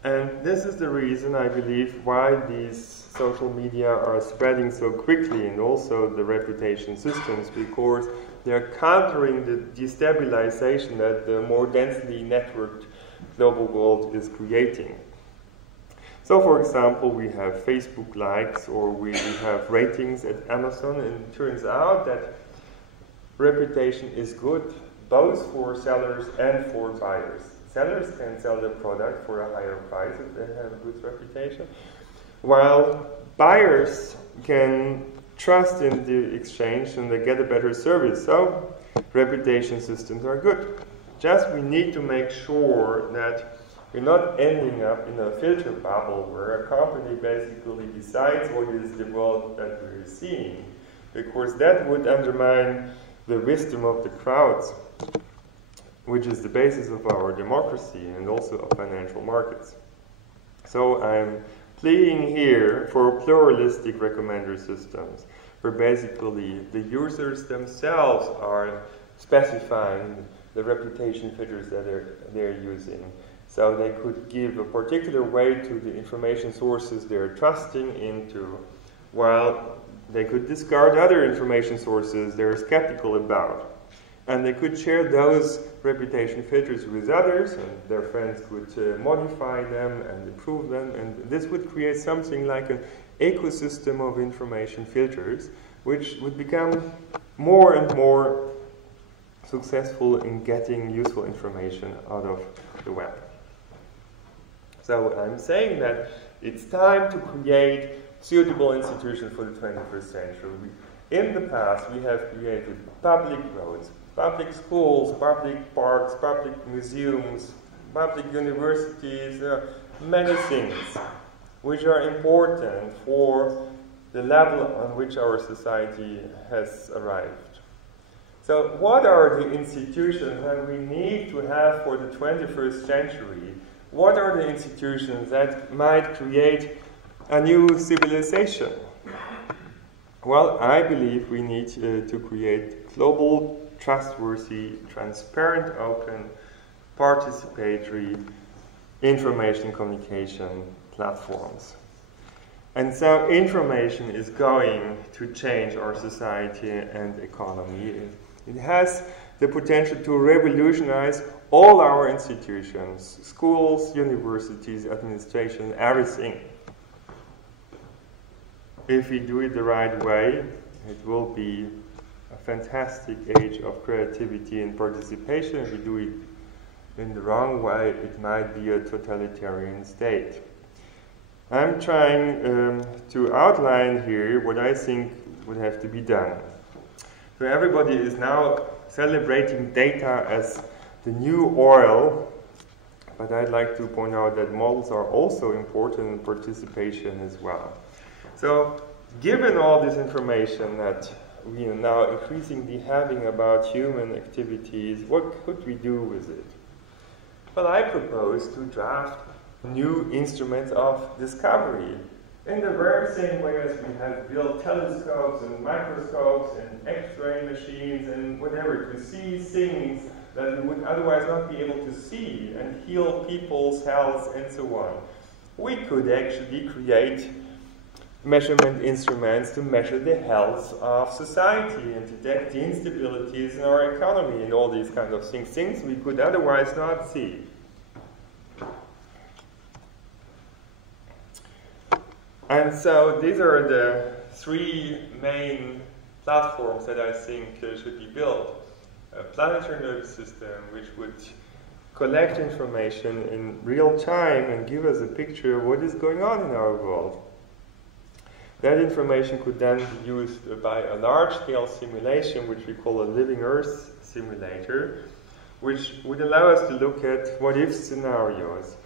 And this is the reason, I believe, why these social media are spreading so quickly, and also the reputation systems, because they are countering the destabilization that the more densely networked global world is creating. So, for example, we have Facebook likes, or we have ratings at Amazon, and it turns out that reputation is good both for sellers and for buyers. Sellers can sell their product for a higher price if they have a good reputation, while buyers can trust in the exchange and they get a better service. So, reputation systems are good. Just we need to make sure that we're not ending up in a filter bubble where a company basically decides what is the world that we're seeing, because that would undermine the wisdom of the crowds, which is the basis of our democracy and also of financial markets. So I'm pleading here for pluralistic recommender systems, where basically the users themselves are specifying the reputation filters that they're using. So they could give a particular weight to the information sources they're trusting into, while they could discard other information sources they're skeptical about. And they could share those reputation filters with others, and their friends could modify them and improve them, and this would create something like an ecosystem of information filters, which would become more and more successful in getting useful information out of the web. So I'm saying that it's time to create suitable institutions for the 21st century. In the past, we have created public roads, public schools, public parks, public museums, public universities, many things which are important for the level on which our society has arrived. So what are the institutions that we need to have for the 21st century? What are the institutions that might create a new civilization? Well, I believe we need to create global, trustworthy, transparent, open, participatory information communication platforms. And so information is going to change our society and economy. It has the potential to revolutionize all our institutions, schools, universities, administration, everything. If we do it the right way, it will be a fantastic age of creativity and participation. If we do it in the wrong way, it might be a totalitarian state. I'm trying to outline here what I think would have to be done. So everybody is now celebrating data as the new oil, but I'd like to point out that models are also important in participation as well. So given all this information that we are now increasingly having about human activities, what could we do with it? Well, I propose to draft new instruments of discovery in the very same way as we have built telescopes and microscopes and X-ray machines and whatever to see things that we would otherwise not be able to see and heal people's health and so on. We could actually create measurement instruments to measure the health of society and detect the instabilities in our economy and all these kinds of things, things we could otherwise not see. And so these are the three main platforms that I think should be built. A planetary nervous system which would collect information in real time and give us a picture of what is going on in our world. That information could then be used by a large-scale simulation, which we call a living Earth simulator, which would allow us to look at what-if scenarios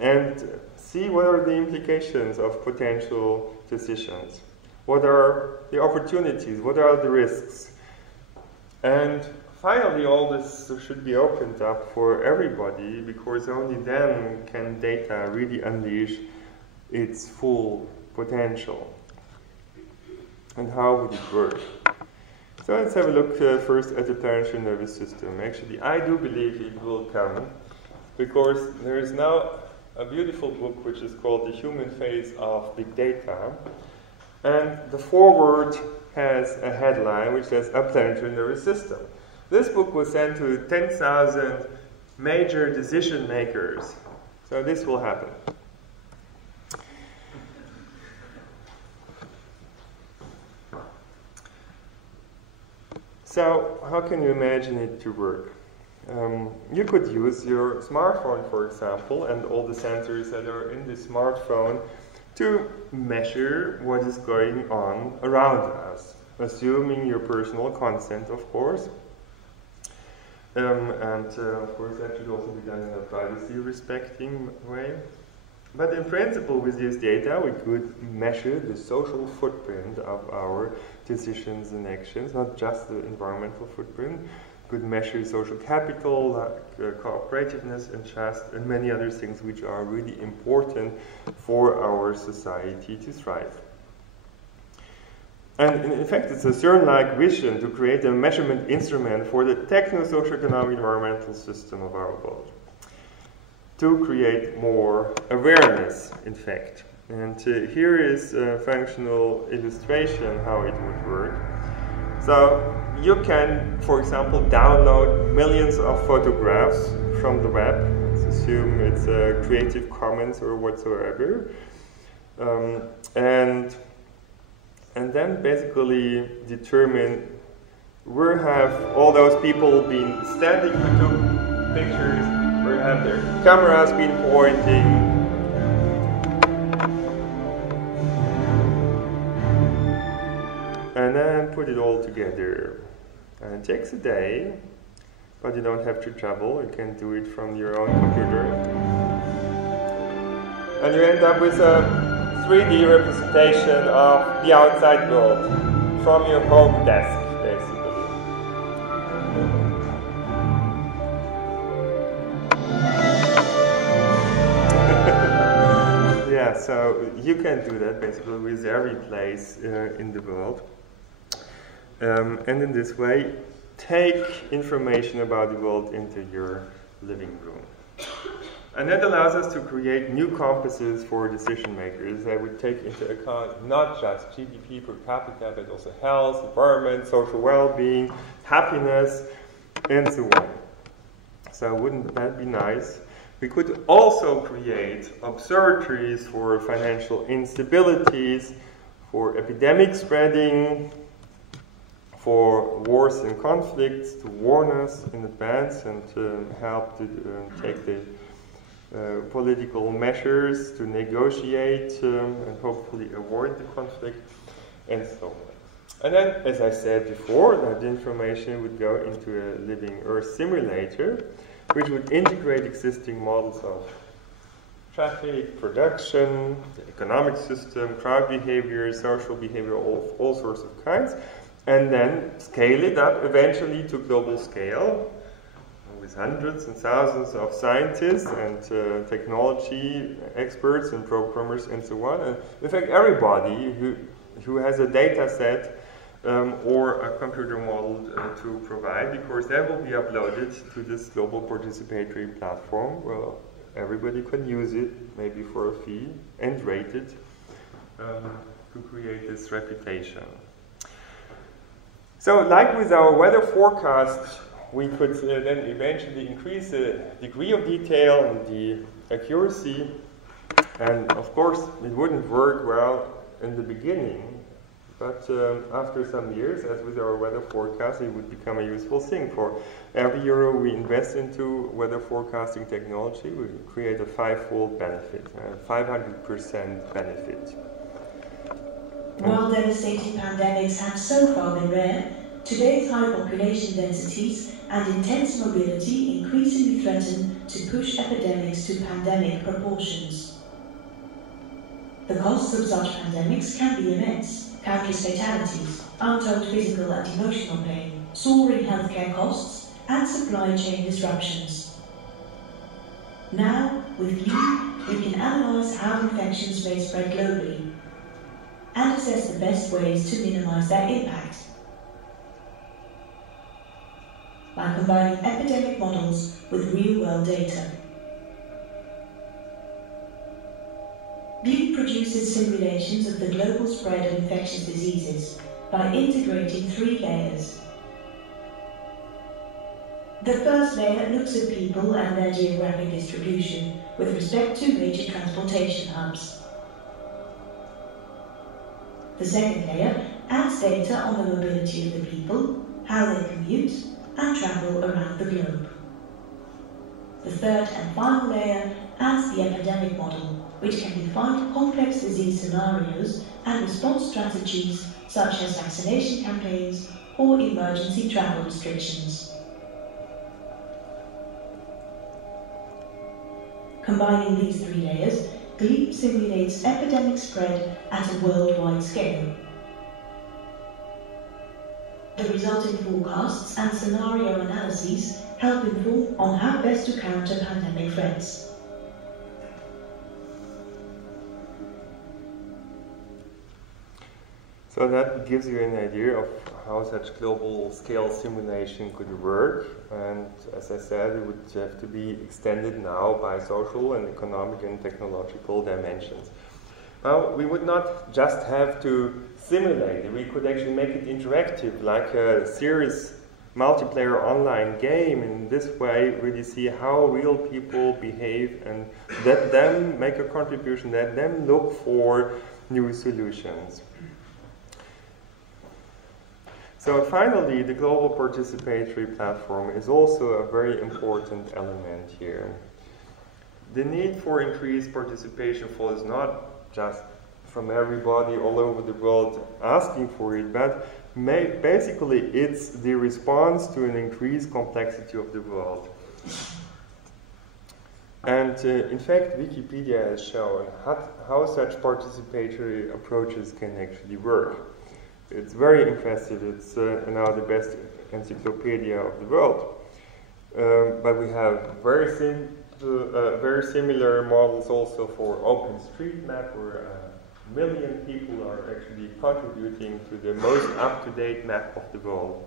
and see what are the implications of potential decisions. What are the opportunities? What are the risks? And finally, all this should be opened up for everybody, because only then can data really unleash its full potential. And how would it work? So let's have a look first at the planetary nervous system. Actually, I do believe it will come, because there is now a beautiful book which is called The Human Face of Big Data. And the foreword has a headline which says, A Planetary Nervous System. This book was sent to 10,000 major decision makers. So this will happen. So how can you imagine it to work? You could use your smartphone, for example, and all the sensors that are in the smartphone to measure what is going on around us, assuming your personal consent, of course. Of course, that should also be done in a privacy-respecting way. But in principle, with this data, we could measure the social footprint of our decisions and actions, not just the environmental footprint. We could measure social capital, like cooperativeness and trust, and many other things which are really important for our society to thrive. And in fact, it's a CERN-like vision to create a measurement instrument for the techno-socioeconomic environmental system of our world, to create more awareness, in fact. And here is a functional illustration how it would work. So you can, for example, download millions of photographs from the web. Let's assume it's Creative Commons or whatsoever. And then basically determine where have all those people been standing who took pictures, where have their cameras been pointing. And then put it all together. And it takes a day, but you don't have to travel. You can do it from your own computer. And you end up with a 3D representation of the outside world from your home desk, basically. Yeah, so you can do that basically with every place in the world. And in this way, take information about the world into your living room. And that allows us to create new compasses for decision makers that would take into account not just GDP per capita, but also health, environment, social well-being, happiness, and so on. So wouldn't that be nice? We could also create observatories for financial instabilities, for epidemic spreading, for wars and conflicts, to warn us in advance and to help to take the political measures to negotiate and hopefully avoid the conflict, and so on. And then, as I said before, that information would go into a living Earth simulator, which would integrate existing models of traffic, production, the economic system, crowd behavior, social behavior, all sorts of kinds, and then scale it up eventually to global scale, with hundreds and thousands of scientists and technology experts and programmers and so on. And in fact, everybody who has a data set or a computer model to provide, because that will be uploaded to this global participatory platform. Well, everybody can use it, maybe for a fee, and rate it to create this reputation. So, like with our weather forecast, we could then eventually increase the degree of detail and the accuracy. And of course, it wouldn't work well in the beginning, but after some years, as with our weather forecast, it would become a useful thing. For every euro we invest into weather forecasting technology, we create a 5-fold benefit, 500% benefit. While devastating pandemics have so far been rare, today's high population densities and intense mobility increasingly threaten to push epidemics to pandemic proportions. The costs of such pandemics can be immense: countless fatalities, untold physical and emotional pain, soaring healthcare costs, and supply chain disruptions. Now, with you, we can analyse how infections may spread globally and assess the best ways to minimise their impact. By combining epidemic models with real-world data. Glebe produces simulations of the global spread of infectious diseases by integrating 3 layers. The first layer looks at people and their geographic distribution with respect to major transportation hubs. The second layer adds data on the mobility of the people, how they commute, and travel around the globe. The third and final layer adds the epidemic model, which can define complex disease scenarios and response strategies such as vaccination campaigns or emergency travel restrictions. Combining these 3 layers, Glebe simulates epidemic spread at a worldwide scale. The resulting forecasts and scenario analyses help inform on how best to counter pandemic threats. So that gives you an idea of how such global scale simulation could work, and as I said, it would have to be extended now by social and economic and technological dimensions. Now, we would not just have to simulate it, we could actually make it interactive, like a serious multiplayer online game. In this way, really see how real people behave and let them make a contribution, let them look for new solutions. So finally, the global participatory platform is also a very important element here. The need for increased participation flows not just from everybody all over the world asking for it, but basically it's the response to an increased complexity of the world. And in fact, Wikipedia has shown how such participatory approaches can actually work. It's very impressive. It's now the best encyclopedia of the world. But we have very similar models also for OpenStreetMap, where 1 million people are actually contributing to the most up-to-date map of the world.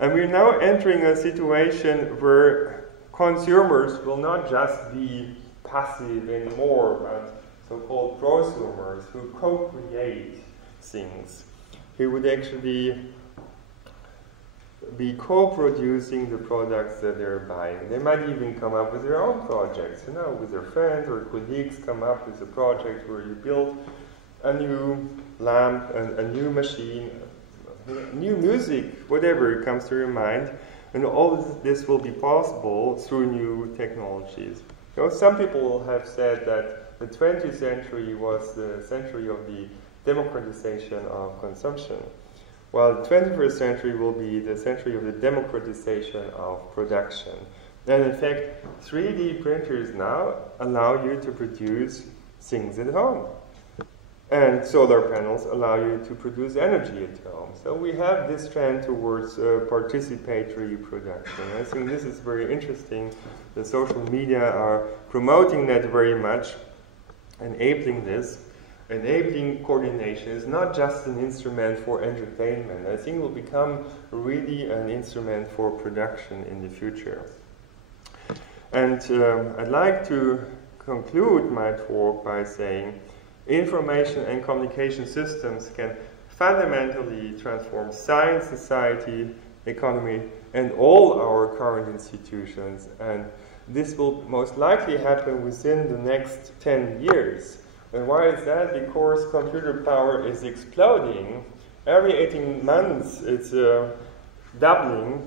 And we're now entering a situation where consumers will not just be passive anymore, but so-called prosumers who co-create things, who would actually be co-producing the products that they're buying. They might even come up with their own projects, you know, with their friends or colleagues come up with a project where you build a new lamp, a new machine, new music, whatever comes to your mind, and all this will be possible through new technologies. You know, some people have said that the 20th century was the century of the democratization of consumption, while the 21st century will be the century of the democratization of production. And in fact, 3D printers now allow you to produce things at home. And solar panels allow you to produce energy at home. So we have this trend towards participatory production. I think this is very interesting. The social media are promoting that very much, enabling this. Enabling coordination is not just an instrument for entertainment. I think it will become really an instrument for production in the future. And I'd like to conclude my talk by saying information and communication systems can fundamentally transform science, society, economy, and all our current institutions. And this will most likely happen within the next 10 years. And why is that? Because computer power is exploding. Every 18 months it's doubling.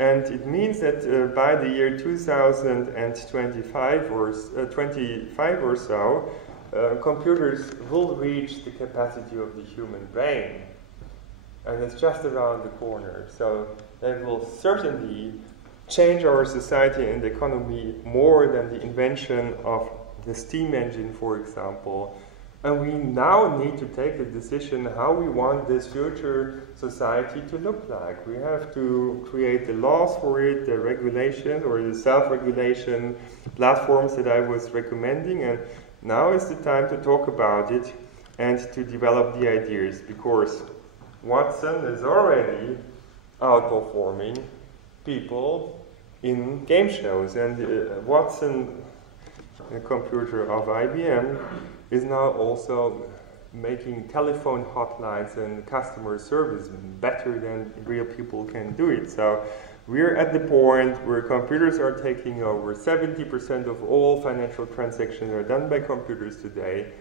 And it means that by the year 2025 or so, computers will reach the capacity of the human brain. and it's just around the corner. So they will certainly change our society and the economy more than the invention of the steam engine, for example. And we now need to take a decision how we want this future society to look like. We have to create the laws for it, the regulation or the self-regulation platforms that I was recommending, and now is the time to talk about it and to develop the ideas, because Watson is already outperforming people in game shows, and Watson, the computer of IBM, is now also making telephone hotlines and customer service better than real people can do it. So we're at the point where computers are taking over. 70% of all financial transactions are done by computers today,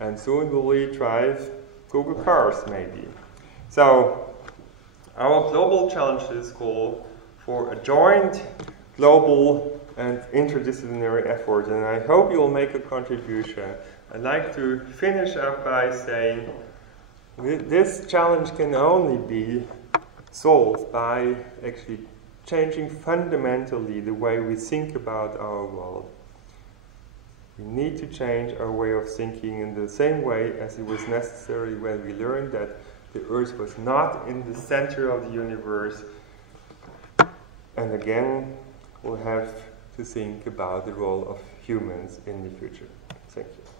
and soon we'll drive Google cars maybe. So our global challenges call for a joint global and interdisciplinary effort, and I hope you'll make a contribution. I'd like to finish up by saying this challenge can only be solved by actually changing fundamentally the way we think about our world. We need to change our way of thinking in the same way as it was necessary when we learned that the Earth was not in the center of the universe. And again, we'll have to think about the role of humans in the future. Thank you.